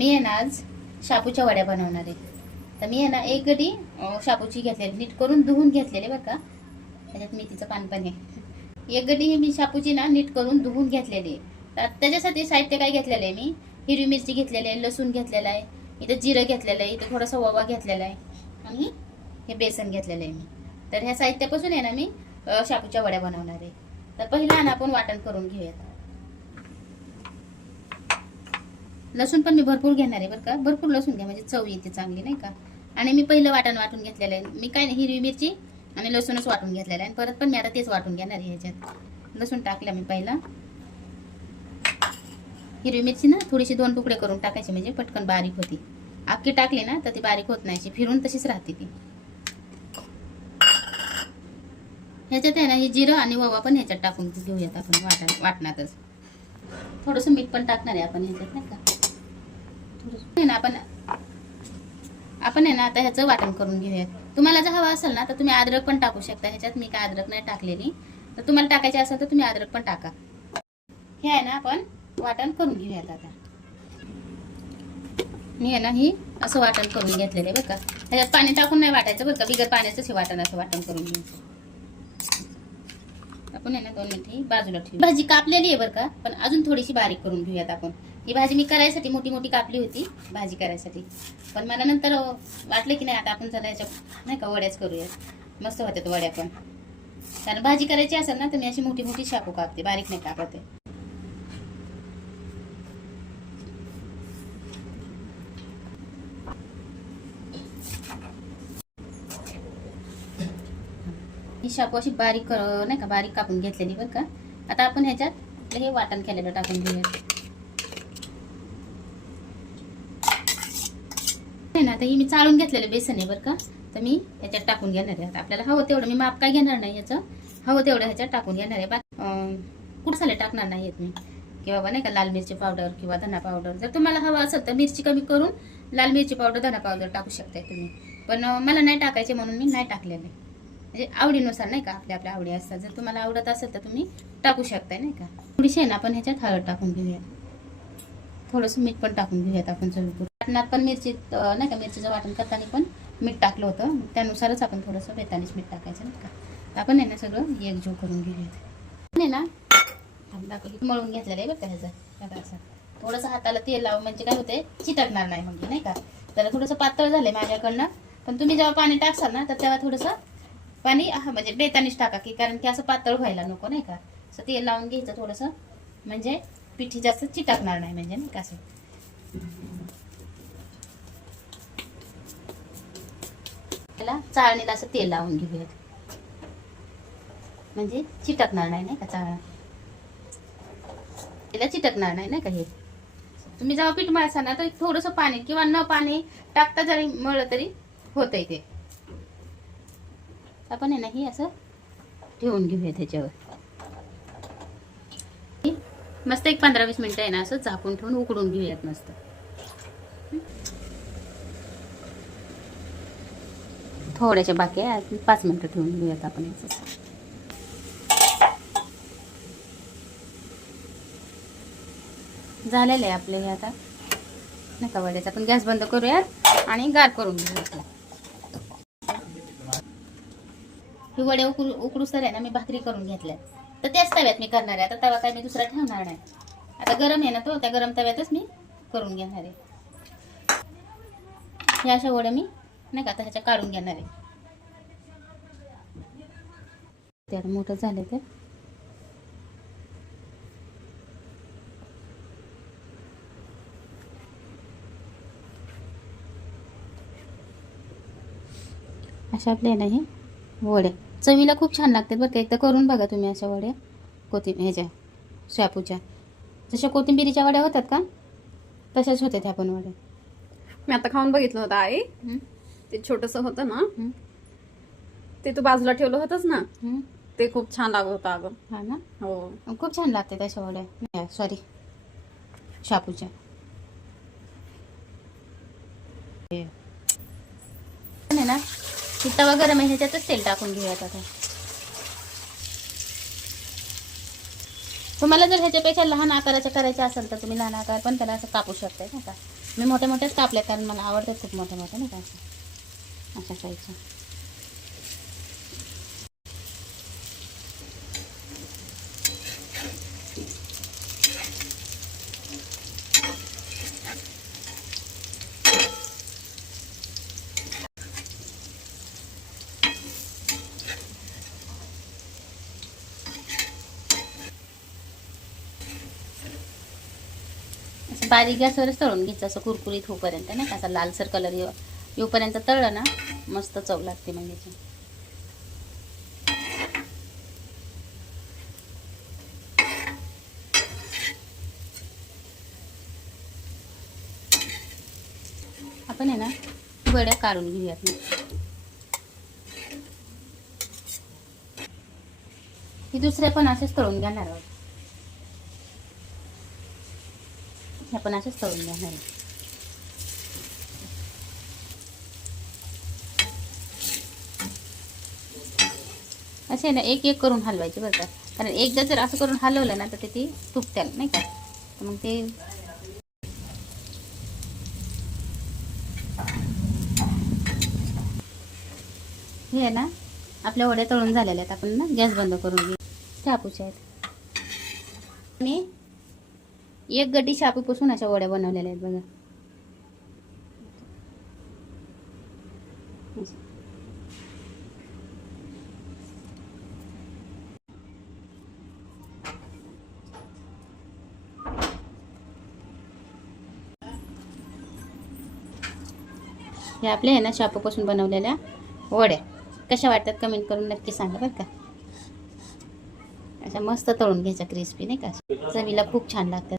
मी आहे ना आज शापूच्या वड्या बनवणार आहे. तर मी आहे ना एक गडी शापूची घेतलेली, नीट करून धुवून घेतलेले बरं का. त्याच्यात मेथीचं पान पण आहे. एक गडी मी शापूची ना नीट करून धुवून घेतलेली आहे. तर त्याच्यासाठी साहित्य काय घेतलेलं आहे मी, हिरवी मिरची घेतलेली आहे, लसूण घेतलेला आहे, इथं जिरं घेतलेलं आहे, इथं थोडासा ओवा घेतलेला आहे आणि हे बेसन घेतलेलं आहे मी. तर ह्या साहित्यापासून आहे ना मी शापूच्या वड्या बनवणार आहे. तर पहिला ना आपण वाटण करून घेऊयात. लसूण पण मी भरपूर घेणार आहे बरं का, भरपूर लसूण घ्या म्हणजे चव येते चांगली नाही का. आणि मी पहिलं वाटण वाटून घेतलेलं आहे. मी काय नाही, हिरवी मिरची आणि लसूणच वाटून घेतलेलं आहे. आणि परत पण मी आता तेच वाटून घेणार आहे. ह्याच्यात लसूण टाकलं मी पहिला. हिरवी मिरची ना थोडीशी 2 तुकडे करून टाकायची म्हणजे पटकन बारीक होती. अख्खी टाकली ना तर ती बारीक होत नाही, फिरून तशीच राहते ती. ह्याच्यात आहे ना ही जिरं आणि ओवा पण ह्याच्यात टाकून घेऊयात आपण वाटणातच. थोडंसं मीठ पण टाकणार आहे आपण ह्याच्यात नाही का. थोडंसं ना आपण आहे ना आता ह्याचं वाटण करून घेऊयात. तुम्हाला जर हवं असेल ना तर तुम्ही अद्रक पण टाकू शकता ह्याच्यात. मी काय अद्रक नाही टाकलेली, तर तुम्हाला टाकायचे असेल तर तुम्ही अद्रक पण टाका. हे आहे ना आपण वाटण करून घेऊयात. आता मी आहे ना ही असं वाटण करून घेतलेलं आहे बरं का. ह्याच्यात पाणी टाकून नाही वाटायचं बरं का, बिगर पाण्याचंच हे वाटण असं वाटण करून घ्यायचं. आपण आहे ना 2 मिनिट बाजूला ठेवू. भाजी कापलेली आहे बरं का, पण अजून थोडीशी बारीक करून घेऊयात आपण. ही भाजी मी करायसाठी मोठी मोठी कापली होती भाजी करायसाठी, पण मला नंतर वाटलं की नाही आता आपण जरा याच्या नाही का वड्याच करूयात, मस्त होत्यात वड्या पण. कारण भाजी करायची असेल ना तर मी अशी मोठी मोठी शापू कापते, बारीक नाही कापते. ही शापू अशी बारीक नाही का बारीक कापून घेतलेली बरं का. आता आपण ह्याच्यात हे वाटण केलेलं टाकून घेऊयात. ना आता ही मी चाळून घेतलेलं बेसन आहे बरं का, तर मी ह्याच्यात टाकून घेणार आहे. आता आपल्याला हवं तेवढं, मी माप काय घेणार नाही याचं, हवं तेवढं ह्याच्यात टाकून घेणार आहे. कुठसाले टाकणार नाही आहेत मी, की बाबा नाही का लाल मिरची पावडर किंवा धना पावडर. जर तुम्हाला हवं असेल तर मिरची कमी करून लाल मिरची पावडर धना पावडर टाकू शकताय तुम्ही, पण मला नाही टाकायचे म्हणून मी नाही टाकलेलं आहे. म्हणजे आवडीनुसार नाही का, आपल्या आपल्या आवडी असतात. जर तुम्हाला आवडत असेल तर तुम्ही टाकू शकताय नाही का. थोडीशी ना आपण ह्याच्यात हळद टाकून घेऊया, थोडंसं मीठ पण टाकून घेऊयात आपण. चवीपुरतं वाटणात पण मिरची नाही का, मिरचीचं वाटण करताना पण मीठ टाकलं होतं, त्यानुसारच आपण थोडंसं बेतानीच मीठ टाकायचं नाही का. तर आपण आहे ना सगळं एकजीव करून घेऊयात. नाही ना मळून घेतलेलं आहे बरं का ह्याचं. असं थोडंसं हाताला तेल लावून म्हणजे काय होते, चिटकणार नाही म्हणजे नाही का. त्याला थोडंसं पातळ झालंय माझ्याकडनं, पण तुम्ही जेव्हा पाणी टाकसाल ना तर तेव्हा थोडंसं पाणी म्हणजे बेतानीच टाका, की कारण की असं पातळ व्हायला नको नाही का. असं तेल लावून घ्यायचं थोडंसं, म्हणजे पिठी जास्त चिटकणार नाही म्हणजे नाही का. असं त्याला चाळणीला असं तेल लावून घेऊयात, म्हणजे चिटकणार नाही नाही का. त्याला चिटकणार नाही नाही का. हे तुम्ही जेव्हा पीठ मळसा ना तर थोडंसं पाणी किंवा न पाणी टाकता जरी मळलं तरी होतंय ते. आपण आहे ना ही असं ठेवून घेऊया त्याच्यावर. मस्त एक 15-20 मिनिटं आहे ना असं झाकून ठेवून उकडून घेऊयात मस्त. थोड्याशा बाकी आहे, 5 मिनिटं ठेवून घेऊयात आपण याचं. झालेलं आहे आपले हे आता नाही का वड्याचं. आपण गॅस बंद करूयात आणि गार करून घेऊयात. ही वड्या उकडूस तर आहे ना मी भाकरी करून घेतल्या, तर त्याच तव्यात मी करणार आहे. आता तवा काय मी दुसरा ठेवणार नाही. आता गरम आहे ना तो, त्या गरम तव्यातच मी करून घेणार आहे. ह्या अशा वड्या मी नाही का आता ह्याच्या काढून घेणार आहे. ते आता मोठं झालं ते अशा आपल्या नाही वड्या चवीला खूप छान लागतात बरं का. एकदा करून बघा तुम्ही अशा वड्या ह्याच्या शापूच्या. जशा कोथिंबिरीच्या वड्या होतात का तशाच होत्या त्या पण वड्या. मी आता खाऊन बघितलं होतं आई, ते छोटंसं होतं ना ते तू बाजूला ठेवलं होतंस ना, ते खूप छान लागत होतं अगं. हा ना, हो खूप छान लागते तशा वड्या. सॉरी शापूच्या. ना तवा गरम आहे ह्याच्यातच तेल टाकून घेऊयात आता. तुम्हाला जर ह्याच्यापेक्षा लहान आकाराचं करायचं असेल तर तुम्ही लहान आकार पण त्याला असं कापू शकताय ना का. मी मोठ्या मोठ्याच कापल्या कारण मला आवडतात खूप मोठ्या मोठ्या नाही का अशा साईजच्या. बारीक गॅसवरच तळून घ्यायचं असं कुरकुरीत होईपर्यंत नाही का, असा लालसर कलर येऊपर्यंत तळलं ना मस्त चव लागते म्हणजे याची. आपण आहे ना वड्या काढून घेऊयात ना. ही दुसऱ्या पण असेच तळून घेणार आहोत. ह्या पण असेच तळून घेणार आहे. असे ना एक एक करून हलवायचे बरं का, कारण एकदा जर असं करून हलवलं ना तर ती तुटत्याल नाही का, तर मग ते हे आहे ना आपल्या वड्या तळून झालेल्या आहेत. आपण ना गॅस बंद करून घेऊ. शापूच्या आहेत आणि एक गड्डी शापूपासून अशा वड्या बनवलेल्या आहेत बघा. हे आपले आहे ना शापूपासून बनवलेल्या वड्या कशा वाटतात कमेंट करून नक्की सांगा बरं का. अशा मस्त तळून घ्यायच्या क्रिस्पी नाही का, चवीला खूप छान लागतात.